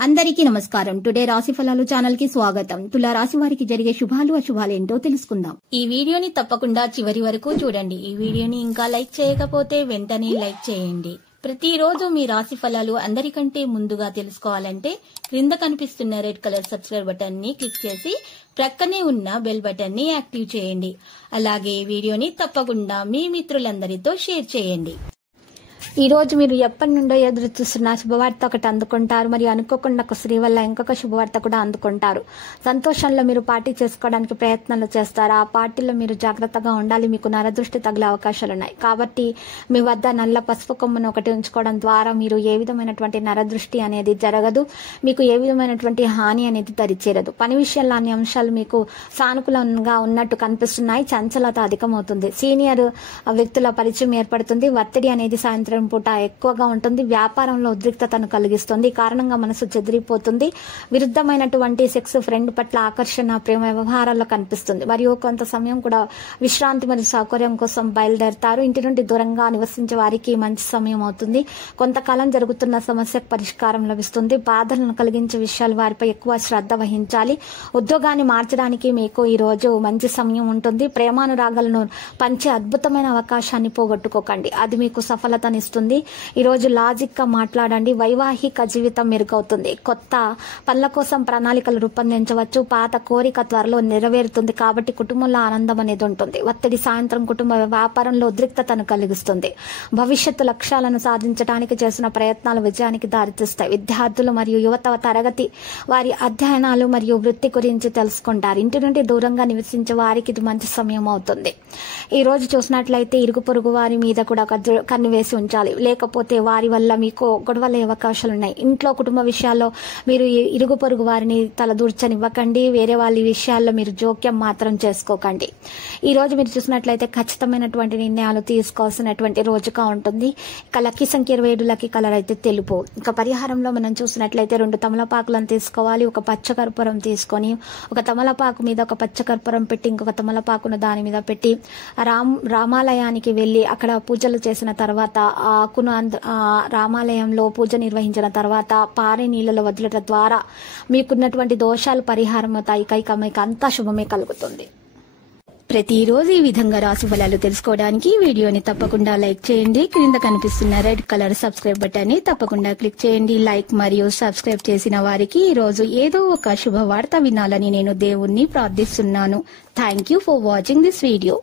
అందరికీ నమస్కారం. టుడే రాశి ఫలాలు ఛానల్ కి స్వాగతం. తులా రాశి వారికి జరిగే శుభాలు అశుభాలు ఏంటో తెలుసుకుందాం. ఈ వీడియోని తప్పకుండా చివరి వరకు చూడండి. ఈ వీడియోని ఇంకా లైక్ చేయకపోతే వెంటనే లైక్ చేయండి. ప్రతిరోజు మీ రాశి ఫలాలు అందరికంటే ముందుగా తెలుసుకోవాలంటే క్రింద కనిపిస్తున్న రెడ్ కలర్ సబ్స్క్రైబ్ బటన్ ని క్లిక్ చేసి ప్రక్కనే ఉన్న బెల్ బటన్ ని యాక్టివ్ చేయండి. అలాగే వీడియోని తప్పకుండా మీ మిత్రులందరితో షేర్ చేయండి. ఈ రోజు మీరు ఎప్పటి నుండో ఎదురు చూస్తున్న శుభవార్త ఒకటి అందుకుంటారు. మరియు అనుకోకుండా ఒక స్త్రీ వల్ల ఇంకొక శుభవార్త కూడా అందుకుంటారు. సంతోషంలో మీరు పార్టీ చేసుకోవడానికి ప్రయత్నాలు చేస్తారు. ఆ పార్టీలో మీరు జాగ్రత్తగా ఉండాలి. మీకు నరదృష్టి తగిలే అవకాశాలున్నాయి. కాబట్టి మీ వద్ద నల్ల పసుపు కొమ్మును ఒకటి ఉంచుకోవడం ద్వారా మీరు ఏ విధమైనటువంటి నరదృష్టి అనేది జరగదు. మీకు ఏ విధమైనటువంటి హాని అనేది దరిచేరదు. పని విషయంలో అన్ని అంశాలు మీకు సానుకూలంగా ఉన్నట్టు కనిపిస్తున్నాయి. చంచలత అధికమవుతుంది. సీనియర్ వ్యక్తుల పరిచయం ఏర్పడుతుంది. ఒత్తిడి అనేది సాయంత్రం పూట ఎక్కువగా ఉంటుంది. వ్యాపారంలో ఉద్రిక్తతను కలిగిస్తుంది. కారణంగా మనసు చెదిరిపోతుంది. విరుద్ధమైనటువంటి సెక్స్ ఫ్రెండ్ పట్ల ఆకర్షణ ప్రేమ వ్యవహారాల్లో కనిపిస్తుంది. మరియు కొంత సమయం కూడా విశ్రాంతి మరియు సౌకర్యం కోసం బయలుదేరతారు. ఇంటి నుండి దూరంగా నివసించే వారికి మంచి సమయం అవుతుంది. కొంతకాలం జరుగుతున్న సమస్యకు పరిష్కారం లభిస్తుంది. బాధలను కలిగించే విషయాలు వారిపై ఎక్కువ శ్రద్ధ వహించాలి. ఉద్యోగాన్ని మార్చడానికి మీకు ఈ రోజు మంచి సమయం ఉంటుంది. ప్రేమానురాగాలను పంచే అద్భుతమైన అవకాశాన్ని పోగొట్టుకోకండి. అది మీకు సఫలతని ఈ రోజు లాజిక్ గా మాట్లాడండి. వైవాహిక జీవితం మెరుగవుతుంది. కొత్త పనుల కోసం ప్రణాళికలు రూపొందించవచ్చు. పాత కోరిక త్వరలో నెరవేరుతుంది. కాబట్టి కుటుంబంలో ఆనందం అనేది ఉంటుంది. ఒత్తిడి సాయంత్రం కుటుంబ వ్యాపారంలో ఉద్రిక్తతను కలిగిస్తుంది. భవిష్యత్తు లక్ష్యాలను సాధించడానికి చేసిన ప్రయత్నాలు విజయానికి దారితీస్తాయి. విద్యార్థులు మరియు యువత తరగతి వారి అధ్యయనాలు మరియు వృత్తి గురించి తెలుసుకుంటారు. ఇంటి నుండి దూరంగా నివసించే వారికి ఇది మంచి సమయం అవుతుంది. ఈ రోజు చూసినట్లయితే ఇరుగు పొరుగు వారి మీద కూడా కన్ను వేసి ఉంచాలి. లేకపోతే వారి వల్ల మీకు గొడవలే అవకాశాలున్నాయి. ఇంట్లో కుటుంబ విషయాల్లో మీరు ఇరుగు పొరుగు వారిని తలదూర్చనివ్వకండి. వేరే వాళ్ళ విషయాల్లో మీరు జోక్యం మాత్రం చేసుకోకండి. ఈ రోజు మీరు చూసినట్లయితే ఖచ్చితమైనటువంటి నిర్ణయాలు తీసుకోవాల్సినటువంటి రోజుగా ఉంటుంది. ఇక లక్కీ సంఖ్య 27, లక్కీ కలర్ అయితే తెలుపు. ఇక పరిహారంలో మనం చూసినట్లయితే 2 తమలపాకులను తీసుకోవాలి. ఒక పచ్చకర్పూరం తీసుకొని ఒక తమలపాకు మీద ఒక పచ్చకర్పూరం పెట్టి ఇంకొక తమలపాకును దాని మీద పెట్టి రామాలయానికి వెళ్లి అక్కడ పూజలు చేసిన తర్వాత ఆకును రామాలయంలో పూజ నిర్వహించిన తర్వాత పారే నీళ్లలో వదలటం ద్వారా మీకున్నటువంటి దోషాలు పరిహారం అవుతాయి. మీకు అంతా శుభమే కలుగుతుంది. ప్రతిరోజు ఈ విధంగా రాశి ఫలాలు తెలుసుకోవడానికి వీడియోని తప్పకుండా లైక్ చేయండి. క్రింద కనిపిస్తున్న రెడ్ కలర్ సబ్స్క్రైబ్ బటన్ ని తప్పకుండా క్లిక్ చేయండి. లైక్ మరియు సబ్స్క్రైబ్ చేసిన వారికి ఈ రోజు ఏదో ఒక శుభవార్త వినాలని నేను దేవుణ్ణి ప్రార్థిస్తున్నాను. Thank you for watching this video.